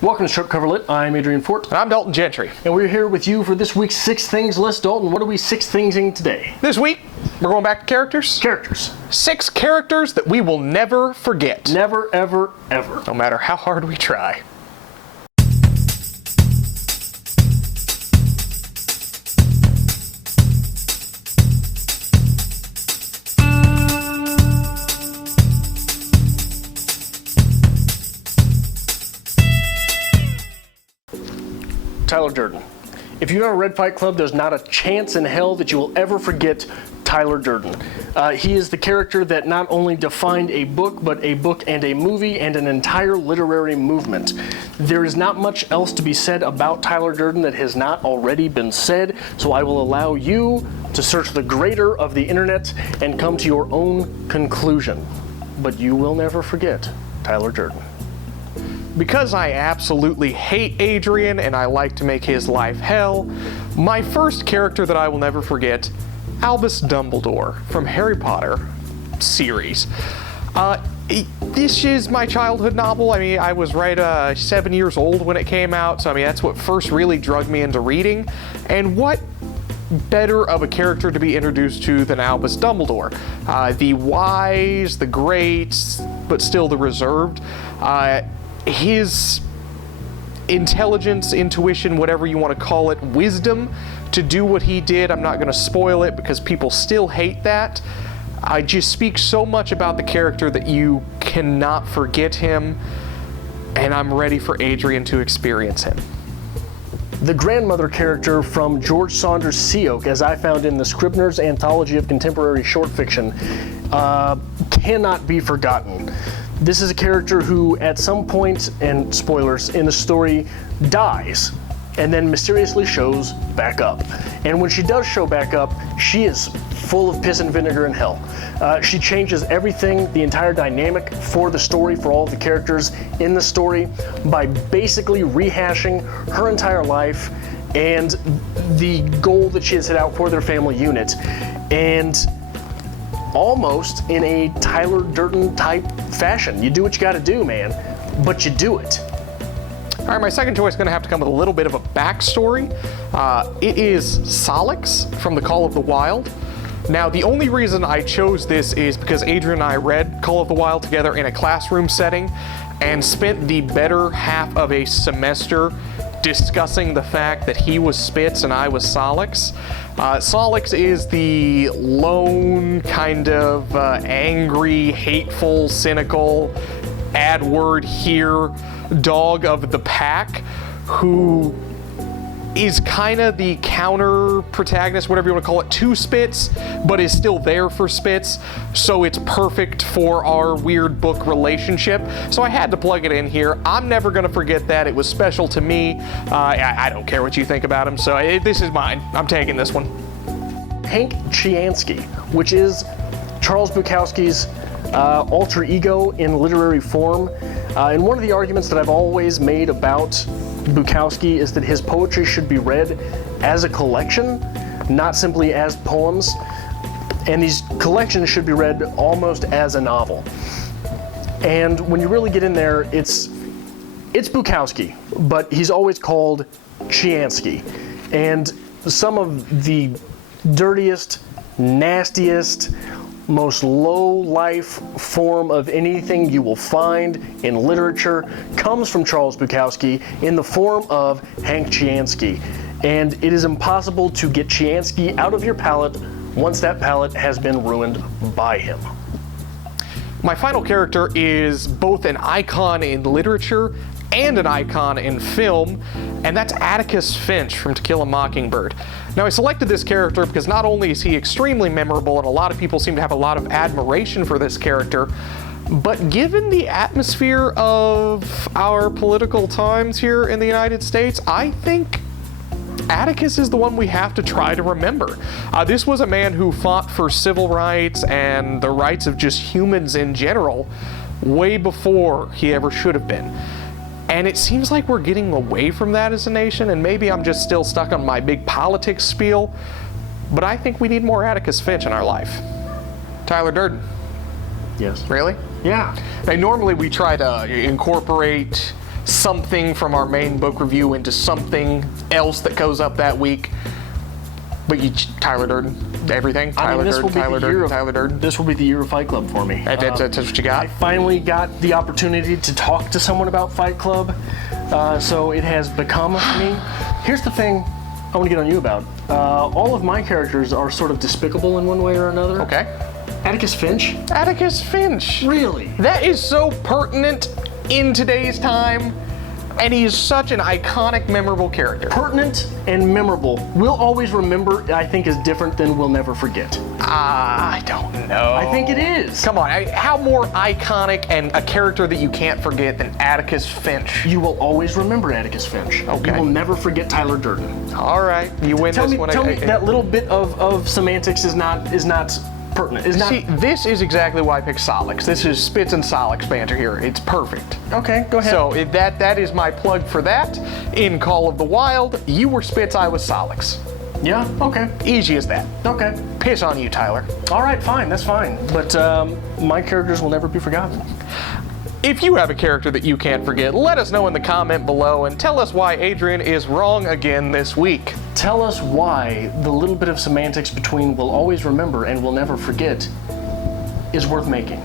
Welcome to Short Cover Lit. I'm Adrian Fort. And I'm Dalton Gentry. And we're here with you for this week's Six Things list. Dalton, what are we six thingsing today? This week, we're going back to characters. Characters. 6 characters that we will never forget. Never, ever, ever. No matter how hard we try. Tyler Durden. If you've ever read Fight Club, there's not a chance in hell that you will ever forget Tyler Durden. He is the character that not only defined a book, but a book and a movie and an entire literary movement. There is not much else to be said about Tyler Durden that has not already been said, so I will allow you to search the greater of the internet and come to your own conclusion. But you will never forget Tyler Durden. Because I absolutely hate Adrian and I like to make his life hell, my first character that I will never forget, Albus Dumbledore from Harry Potter series. This is my childhood novel. I mean, I was right 7 years old when it came out, so I mean, that's what first really drug me into reading. And what better of a character to be introduced to than Albus Dumbledore? The wise, the great, but still the reserved. His intelligence, intuition, whatever you want to call it, wisdom to do what he did. I'm not going to spoil it because people still hate that. I just speak so much about the character that you cannot forget him, and I'm ready for Adrian to experience him. The grandmother character from George Saunders Sea-Oak, as I found in the Scribner's Anthology of Contemporary Short Fiction, cannot be forgotten. This is a character who, at some point, and spoilers, in the story, dies, and then mysteriously shows back up. And when she does show back up, she is full of piss and vinegar and hell. She changes everything, the entire dynamic for the story, for all of the characters in the story, by basically rehashing her entire life and the goal that she has set out for their family unit. And almost in a Tyler Durden type fashion. You do what you gotta do, man, but you do it. All right, my second choice is gonna have to come with a little bit of a backstory. It is Sol-Leks from The Call of the Wild. Now, the only reason I chose this is because Adrian and I read Call of the Wild together in a classroom setting and spent the better half of a semester discussing the fact that he was Spitz and I was Sol-Leks. Sol-Leks is the lone, kind of angry, hateful, cynical, add word here, dog of the pack, who is kind of the counter protagonist, whatever you want to call it, to Spitz, but is still there for Spitz, so it's perfect for our weird book relationship. So I had to plug it in here. I'm never going to forget that. It was special to me. I don't care what you think about him, so this is mine. I'm taking this one. Hank Chiansky, which is Charles Bukowski's alter ego in literary form. And one of the arguments that I've always made about Bukowski is that his poetry should be read as a collection, not simply as poems. And these collections should be read almost as a novel. And when you really get in there, it's Bukowski, but he's always called Chiansky. And some of the dirtiest, nastiest, most low-life form of anything you will find in literature comes from Charles Bukowski in the form of Hank Chiansky. And it is impossible to get Chiansky out of your palate once that palate has been ruined by him. My final character is both an icon in literature and an icon in film, and that's Atticus Finch from To Kill a Mockingbird. Now, I selected this character because not only is he extremely memorable, and a lot of people seem to have a lot of admiration for this character, but given the atmosphere of our political times here in the United States, I think Atticus is the one we have to try to remember. This was a man who fought for civil rights and the rights of just humans in general way before he ever should have been. And it seems like we're getting away from that as a nation, and maybe I'm just still stuck on my big politics spiel, but I think we need more Atticus Finch in our life. Tyler Durden. Yes. Really? Yeah. Now, normally we try to incorporate something from our main book review into something else that goes up that week. But Tyler Durden, everything. Tyler Durden, Tyler Durden, Tyler Durden. This will be the year of Fight Club for me. That's what you got? I finally got the opportunity to talk to someone about Fight Club, so it has become me. Here's the thing I want to get on you about. All of my characters are sort of despicable in one way or another. Okay. Atticus Finch? Atticus Finch. Really? That is so pertinent in today's time, and he is such an iconic, memorable character. Pertinent and memorable. We'll always remember, I think, is different than we'll never forget. I don't know. I think it is. Come on, how more iconic and a character that you can't forget than Atticus Finch? You will always remember Atticus Finch. Okay. You will never forget Tyler Durden. All right, you win Tell this me, one. tell me that little bit of semantics is not pertinent. Is not. See, this is exactly why I picked Sol-Leks. This is Spitz and Sol-Leks banter here. It's perfect. Okay, go ahead. So that is my plug for that. In Call of the Wild, you were Spitz, I was Sol-Leks. Yeah. Okay. Easy as that. Okay. Piss on you, Tyler. All right. Fine. That's fine. But my characters will never be forgotten. If you have a character that you can't forget, let us know in the comment below and tell us why Adrian is wrong again this week. Tell us why the little bit of semantics between "will always remember" and "will never forget" is worth making.